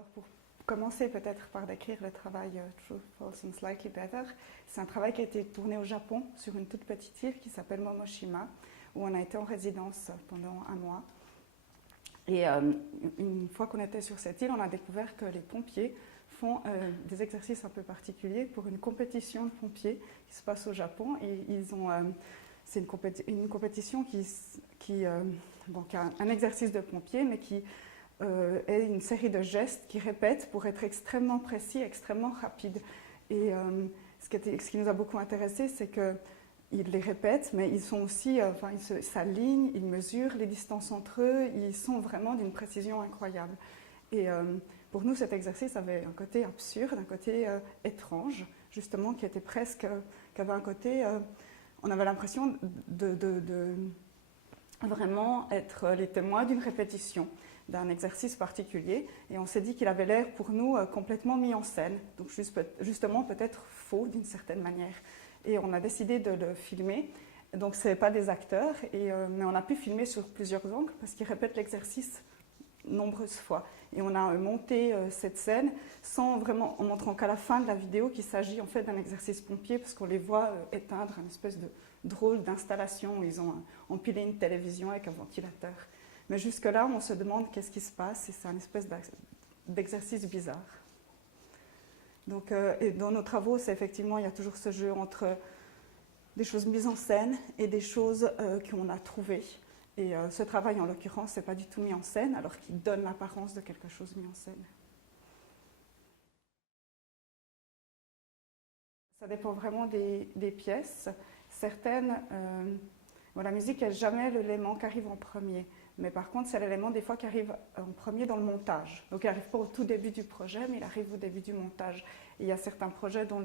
Alors pour commencer peut-être par décrire le travail True, False and Slightly Better, c'est un travail qui a été tourné au Japon sur une toute petite île qui s'appelle Momoshima, où on a été en résidence pendant un mois. Et une fois qu'on était sur cette île, on a découvert que les pompiers font des exercices un peu particuliers pour une compétition de pompiers qui se passe au Japon. Et c'est une compétition qui a un exercice de pompier, mais qui est une série de gestes qui répètent pour être extrêmement précis, extrêmement rapide. Et ce qui nous a beaucoup intéressé, c'est qu'ils les répètent, mais ils sont aussi, ils s'alignent, ils mesurent les distances entre eux, ils sont vraiment d'une précision incroyable. Et pour nous, cet exercice avait un côté absurde, un côté étrange, justement, qui avait un côté, on avait l'impression de vraiment être les témoins d'une répétition, d'un exercice particulier, et on s'est dit qu'il avait l'air pour nous complètement mis en scène, donc justement peut-être faux d'une certaine manière. Et on a décidé de le filmer, donc ce n'est pas des acteurs, mais on a pu filmer sur plusieurs angles parce qu'ils répètent l'exercice nombreuses fois. Et on a monté cette scène en montrant qu'à la fin de la vidéo qu'il s'agit en fait d'un exercice pompier, parce qu'on les voit éteindre une espèce de drôle d'installation où ils ont empilé une télévision avec un ventilateur. Mais jusque-là, on se demande qu'est-ce qui se passe, et c'est un espèce d'exercice bizarre. Donc, et dans nos travaux, c'est effectivement, il y a toujours ce jeu entre des choses mises en scène et des choses qu'on a trouvées. Et ce travail, en l'occurrence, n'est pas du tout mis en scène, alors qu'il donne l'apparence de quelque chose mis en scène. Ça dépend vraiment des pièces. Certaines, la musique n'est jamais l'élément qui arrive en premier. Mais par contre, c'est l'élément des fois qui arrive en premier dans le montage. Donc il n'arrive pas au tout début du projet, mais il arrive au début du montage. Et il y a certains projets dont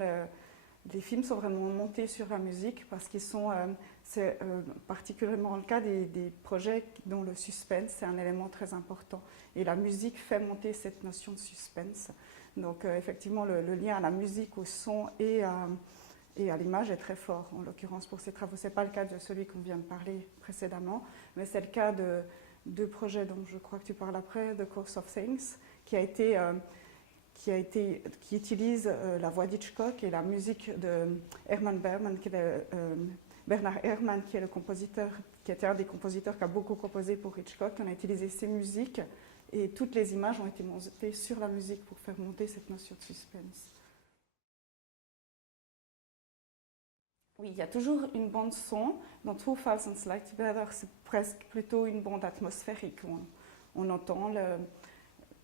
les films sont vraiment montés sur la musique parce qu'ils sont, c'est particulièrement le cas des projets dont le suspense c'est un élément très important. Et la musique fait monter cette notion de suspense. Donc effectivement, le lien à la musique, au son et à l'image est très fort, en l'occurrence pour ces travaux. Ce n'est pas le cas de celui qu'on vient de parler précédemment, mais c'est le cas de deux projets dont je crois que tu parles après, The Course of Things, qui utilise la voix d'Hitchcock et la musique de Bernard Herrmann, qui est le compositeur, qui était un des compositeurs qui a beaucoup composé pour Hitchcock. On a utilisé ses musiques et toutes les images ont été montées sur la musique pour faire monter cette notion de suspense. Oui, il y a toujours une bande son. Dans True, False and Slightly Better, c'est presque plutôt une bande atmosphérique. On entend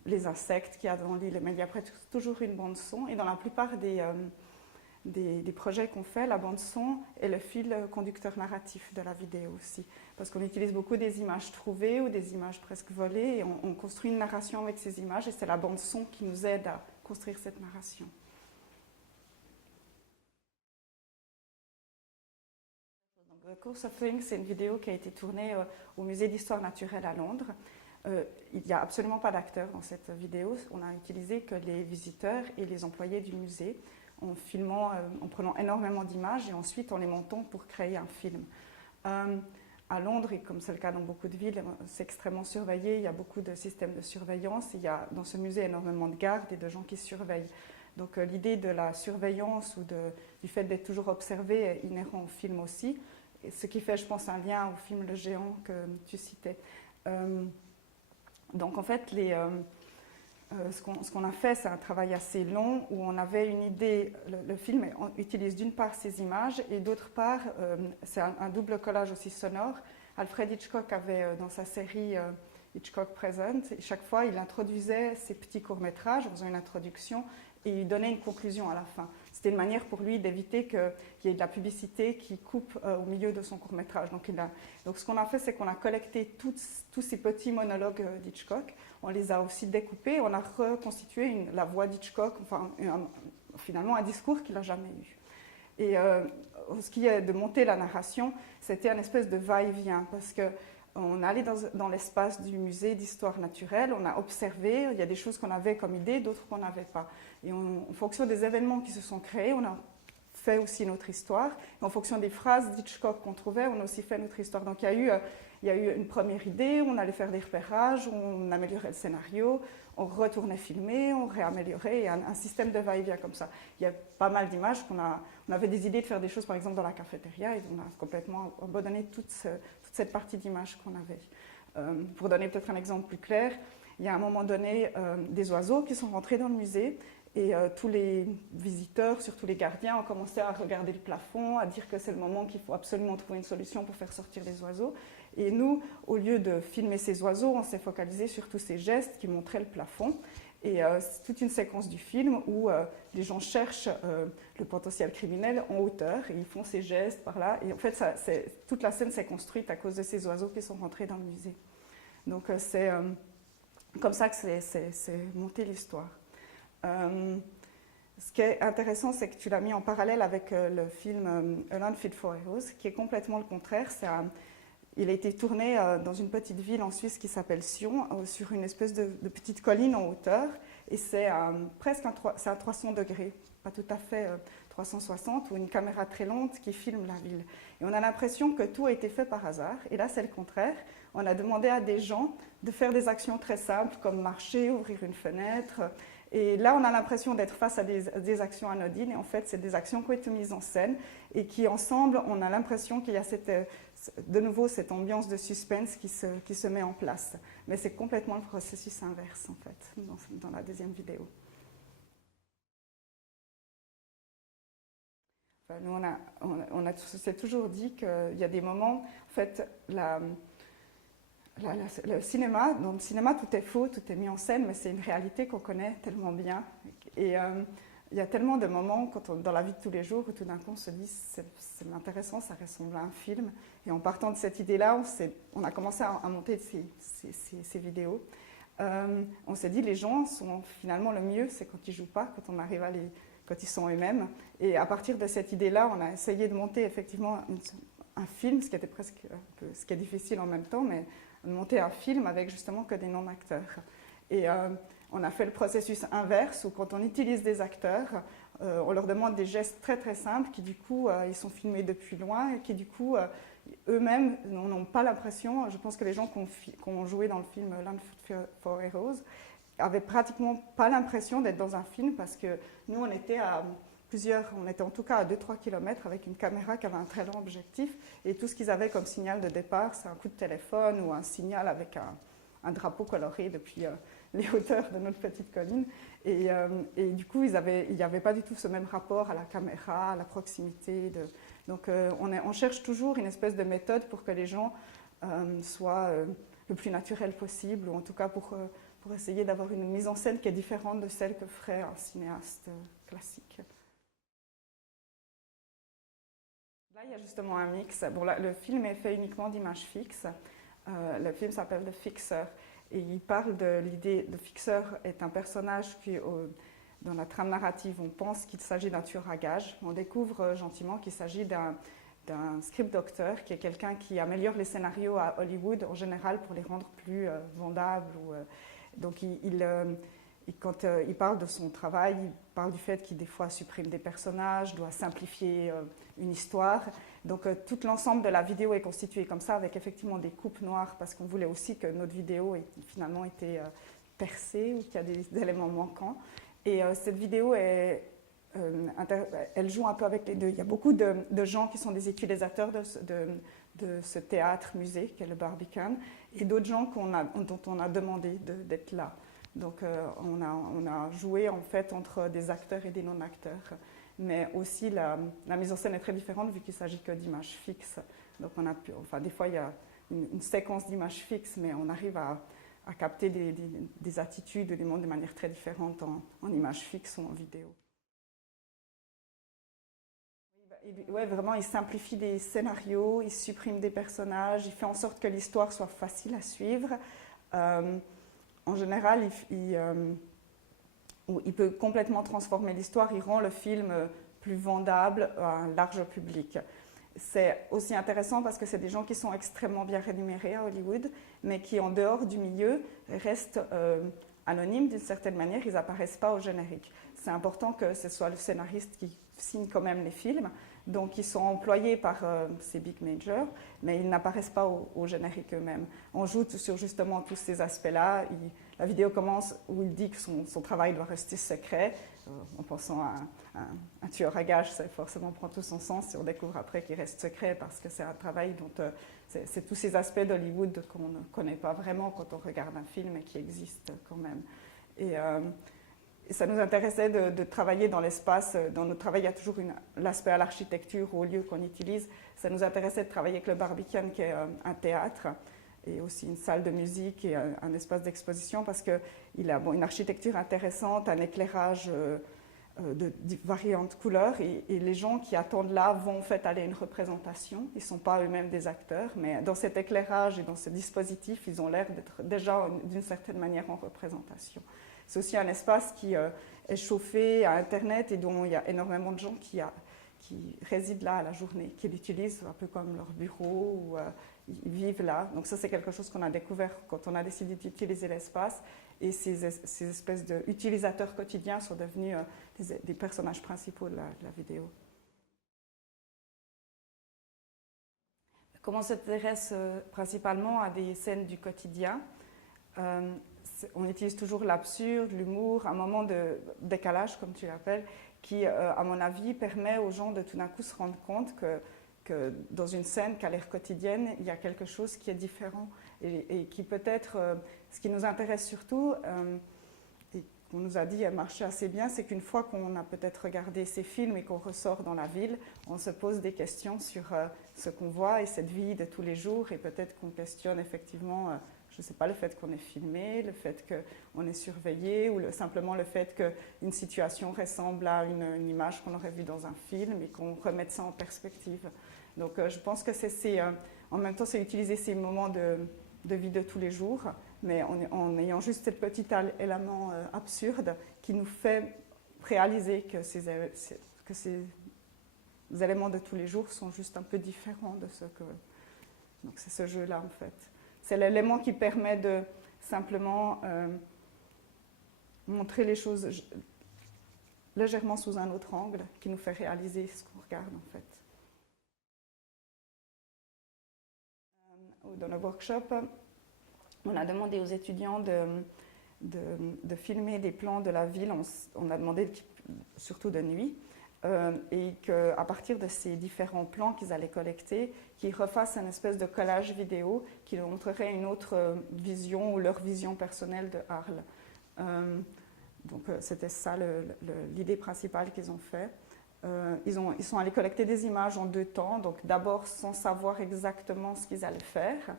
les insectes qu'il y a dans l'île, mais il y a toujours une bande son. Et dans la plupart des projets qu'on fait, la bande son est le fil conducteur narratif de la vidéo aussi. Parce qu'on utilise beaucoup des images trouvées ou des images presque volées, et on construit une narration avec ces images, et c'est la bande son qui nous aide à construire cette narration. The Course of Things, c'est une vidéo qui a été tournée au Musée d'Histoire naturelle à Londres. Il n'y a absolument pas d'acteurs dans cette vidéo. On n'a utilisé que les visiteurs et les employés du musée en prenant énormément d'images et ensuite en les montant pour créer un film. À Londres, et comme c'est le cas dans beaucoup de villes, c'est extrêmement surveillé. Il y a beaucoup de systèmes de surveillance. Il y a dans ce musée énormément de gardes et de gens qui surveillent. Donc l'idée de la surveillance ou du fait d'être toujours observé est inhérent au film aussi. Ce qui fait, je pense, un lien au film Le Géant que tu citais. Donc, en fait, ce qu'on a fait, c'est un travail assez long où on avait une idée. Le film utilise d'une part ces images et d'autre part, c'est un double collage aussi sonore. Alfred Hitchcock avait, dans sa série Hitchcock Present, chaque fois, il introduisait ses petits courts-métrages en faisant une introduction et il donnait une conclusion à la fin. C'était une manière pour lui d'éviter qu'il y ait de la publicité qui coupe au milieu de son court-métrage. Donc ce qu'on a fait, c'est qu'on a collecté tous ces petits monologues d'Hitchcock, on les a aussi découpés, on a reconstitué la voix d'Hitchcock, finalement un discours qu'il n'a jamais eu. Et ce qui est de monter la narration, c'était une espèce de va-et-vient, parce que on allait dans l'espace du musée d'histoire naturelle, on a observé, il y a des choses qu'on avait comme idée, d'autres qu'on n'avait pas. Et en fonction des événements qui se sont créés, on a fait aussi notre histoire. Et en fonction des phrases d'Hitchcock qu'on trouvait, on a aussi fait notre histoire. Donc il y a eu Il y a eu une première idée, on allait faire des repérages, on améliorait le scénario, on retournait filmer, on réaméliorait, et un système de va-et-vient comme ça. Il y a pas mal d'images on avait des idées de faire des choses par exemple dans la cafétéria, et on a complètement abandonné toute cette partie d'images qu'on avait. Pour donner peut-être un exemple plus clair, il y a à un moment donné des oiseaux qui sont rentrés dans le musée, et tous les visiteurs, surtout les gardiens, ont commencé à regarder le plafond, à dire que c'est le moment qu'il faut absolument trouver une solution pour faire sortir les oiseaux. Et nous, au lieu de filmer ces oiseaux, on s'est focalisé sur tous ces gestes qui montraient le plafond. Et c'est toute une séquence du film où les gens cherchent le potentiel criminel en hauteur, et ils font ces gestes par là. Et en fait, toute la scène s'est construite à cause de ces oiseaux qui sont rentrés dans le musée. Donc c'est comme ça que c'est monté l'histoire. Ce qui est intéressant, c'est que tu l'as mis en parallèle avec le film A Land Fit for Heroes, qui est complètement le contraire. Il a été tourné dans une petite ville en Suisse qui s'appelle Sion, sur une espèce de petite colline en hauteur, et c'est presque à 300 degrés, pas tout à fait 360, ou une caméra très lente qui filme la ville. Et on a l'impression que tout a été fait par hasard, et là c'est le contraire. On a demandé à des gens de faire des actions très simples, comme marcher, ouvrir une fenêtre. Et là, on a l'impression d'être face à des actions anodines, et en fait, c'est des actions qui ont été mises en scène, et qui, ensemble, on a l'impression qu'il y a de nouveau cette ambiance de suspense qui se met en place. Mais c'est complètement le processus inverse, en fait, dans la deuxième vidéo. Enfin, nous, on s'est toujours dit qu'il y a des moments, en fait, le cinéma, dans le cinéma, tout est faux, tout est mis en scène, mais c'est une réalité qu'on connaît tellement bien. Et il y a tellement de moments dans la vie de tous les jours où tout d'un coup on se dit c'est intéressant, ça ressemble à un film. Et en partant de cette idée-là, on a commencé à monter ces vidéos. On s'est dit les gens sont finalement le mieux, c'est quand ils jouent pas, quand on arrive quand ils sont eux-mêmes. Et à partir de cette idée-là, on a essayé de monter effectivement un film, ce qui était presque ce qui est difficile en même temps, mais de monter un film avec justement que des non-acteurs. Et on a fait le processus inverse, où quand on utilise des acteurs, on leur demande des gestes très très simples qui du coup, ils sont filmés depuis loin, et qui du coup, eux-mêmes n'ont pas l'impression, je pense que les gens qui ont joué dans le film Land for Heroes avaient pratiquement pas l'impression d'être dans un film, parce que nous on était en tout cas à 2-3 km avec une caméra qui avait un très long objectif, et tout ce qu'ils avaient comme signal de départ, c'est un coup de téléphone ou un signal avec un drapeau coloré depuis les hauteurs de notre petite colline. Et du coup, il n'y avait pas du tout ce même rapport à la caméra, à la proximité. Donc on cherche toujours une espèce de méthode pour que les gens soient le plus naturels possible, ou en tout cas pour essayer d'avoir une mise en scène qui est différente de celle que ferait un cinéaste classique. Là, il y a justement un mix. Bon, là, le film est fait uniquement d'images fixes. Le film s'appelle The Fixer, et il parle de l'idée de Fixer est un personnage qui, dans la trame narrative, on pense qu'il s'agit d'un tueur à gages. On découvre gentiment qu'il s'agit d'un script doctor, qui est quelqu'un qui améliore les scénarios à Hollywood en général pour les rendre plus vendables. Donc quand il parle de son travail, il parle du fait qu'il des fois supprime des personnages, doit simplifier une histoire. Donc tout l'ensemble de la vidéo est constitué comme ça, avec effectivement des coupes noires, parce qu'on voulait aussi que notre vidéo ait finalement été percée, ou qu'il y a des éléments manquants. Et cette vidéo, elle joue un peu avec les deux. Il y a beaucoup de gens qui sont des utilisateurs de ce théâtre-musée qu'est le Barbican, et d'autres gens dont on a demandé d'être là. Donc on a joué en fait entre des acteurs et des non-acteurs. Mais aussi la mise en scène est très différente vu qu'il ne s'agit que d'images fixes. Donc des fois il y a une séquence d'images fixes, mais on arrive à capter des attitudes et des mondes de manière très différente en images fixes ou en vidéo. Ouais, vraiment, il simplifie des scénarios, il supprime des personnages, il fait en sorte que l'histoire soit facile à suivre. En général, il peut complètement transformer l'histoire, il rend le film plus vendable à un large public. C'est aussi intéressant parce que c'est des gens qui sont extrêmement bien rémunérés à Hollywood, mais qui, en dehors du milieu, restent anonymes d'une certaine manière, ils n'apparaissent pas au générique. C'est important que ce soit le scénariste qui signe quand même les films, Donc ils sont employés par ces big majors, mais ils n'apparaissent pas au générique eux-mêmes. On joue sur justement tous ces aspects-là. La vidéo commence où il dit que son travail doit rester secret, en pensant à un tueur à gages, ça forcément prend tout son sens, et on découvre après qu'il reste secret parce que c'est un travail dont c'est tous ces aspects d'Hollywood qu'on ne connaît pas vraiment quand on regarde un film et qui existent quand même. Et ça nous intéressait de travailler dans l'espace. Dans notre travail, il y a toujours l'aspect à l'architecture, au lieu qu'on utilise. Ça nous intéressait de travailler avec le Barbican, qui est un théâtre, et aussi une salle de musique et un espace d'exposition, parce qu'il a une architecture intéressante, un éclairage de variantes couleurs, et les gens qui attendent là vont en fait aller à une représentation. Ils ne sont pas eux-mêmes des acteurs, mais dans cet éclairage et dans ce dispositif, ils ont l'air d'être déjà d'une certaine manière en représentation. C'est aussi un espace qui est chauffé à Internet et dont il y a énormément de gens qui résident là à la journée, qui l'utilisent un peu comme leur bureau, ou ils vivent là. Donc ça, c'est quelque chose qu'on a découvert quand on a décidé d'utiliser l'espace. Et ces espèces d'utilisateurs quotidiens sont devenus des personnages principaux de la vidéo. Comment on s'intéresse principalement à des scènes du quotidien. On utilise toujours l'absurde, l'humour, un moment de décalage, comme tu l'appelles, qui, à mon avis, permet aux gens de tout d'un coup se rendre compte que dans une scène qui a l'air quotidienne, il y a quelque chose qui est différent et qui peut-être, ce qui nous intéresse surtout, et qu'on nous a dit marchait assez bien, c'est qu'une fois qu'on a peut-être regardé ces films et qu'on ressort dans la ville, on se pose des questions sur ce qu'on voit et cette vie de tous les jours, et peut-être qu'on questionne effectivement, je ne sais pas, le fait qu'on est filmé, le fait qu'on est surveillé, ou simplement le fait qu'une situation ressemble à une image qu'on aurait vue dans un film et qu'on remette ça en perspective. Donc je pense que en même temps, c'est utiliser ces moments de vie de tous les jours, mais en ayant juste ce petit élément absurde qui nous fait réaliser que ces éléments de tous les jours sont juste un peu différents de ce que... Donc c'est ce jeu-là, en fait. C'est l'élément qui permet de simplement montrer les choses légèrement sous un autre angle, qui nous fait réaliser ce qu'on regarde, en fait. Dans le workshop, on a demandé aux étudiants de filmer des plans de la ville. On a demandé surtout de nuit, et qu'à partir de ces différents plans qu'ils allaient collecter, qu'ils refassent une espèce de collage vidéo qui leur montrerait une autre vision ou leur vision personnelle de Arles. Donc c'était ça l'idée principale qu'ils ont fait. Ils sont allés collecter des images en 2 temps, donc d'abord sans savoir exactement ce qu'ils allaient faire,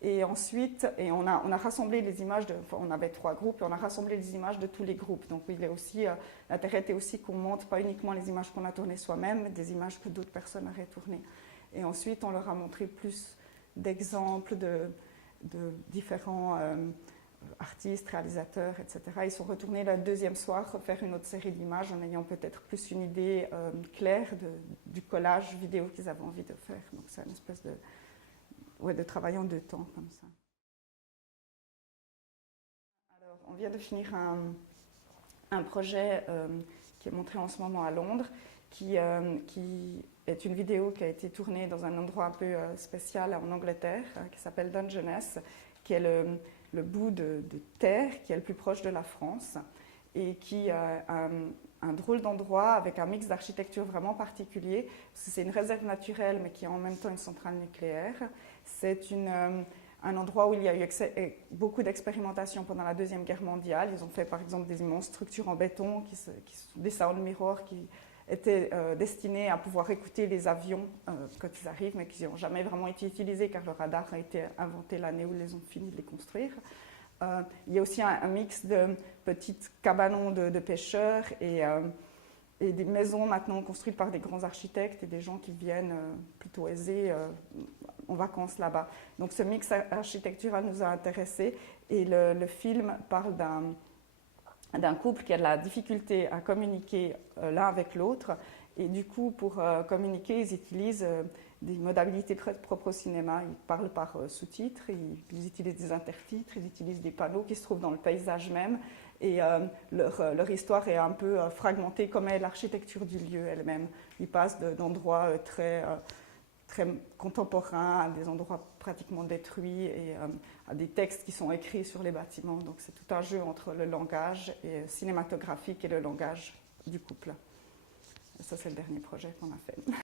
et ensuite on a rassemblé les images, on avait 3 groupes, et on a rassemblé les images de tous les groupes. Donc l'intérêt était aussi qu'on montre pas uniquement les images qu'on a tournées soi-même, mais des images que d'autres personnes auraient tournées. Et ensuite on leur a montré plus d'exemples de différents artistes, réalisateurs, etc. Ils sont retournés le 2e soir faire une autre série d'images en ayant peut-être plus une idée claire du collage vidéo qu'ils avaient envie de faire. Donc c'est une espèce de travail en 2 temps comme ça. Alors on vient de finir un projet qui est montré en ce moment à Londres, qui est une vidéo qui a été tournée dans un endroit un peu spécial en Angleterre, qui s'appelle Dungeness, qui est le bout de terre qui est le plus proche de la France, et qui a un drôle d'endroit avec un mix d'architecture vraiment particulier. C'est une réserve naturelle, mais qui est en même temps une centrale nucléaire. C'est un endroit où il y a eu beaucoup d'expérimentation pendant la Deuxième Guerre mondiale. Ils ont fait par exemple des immenses structures en béton, des sound mirrors qui étaient destinés à pouvoir écouter les avions quand ils arrivent, mais qui n'ont jamais vraiment été utilisés car le radar a été inventé l'année où ils ont fini de les construire. Il y a aussi un mix de petites cabanons de pêcheurs et des maisons maintenant construites par des grands architectes et des gens qui viennent plutôt aisés en vacances là-bas. Donc ce mix architectural nous a intéressés, et le film parle d'un couple qui a de la difficulté à communiquer l'un avec l'autre, et du coup pour communiquer ils utilisent des modalités propres au cinéma. Ils parlent par sous-titres, ils utilisent des intertitres, ils utilisent des panneaux qui se trouvent dans le paysage même. Et leur histoire est un peu fragmentée, comme est l'architecture du lieu elle-même. Ils passent d'endroits très contemporains à des endroits pratiquement détruits et à des textes qui sont écrits sur les bâtiments. Donc c'est tout un jeu entre le langage cinématographique et le langage du couple. Et ça, c'est le dernier projet qu'on a fait.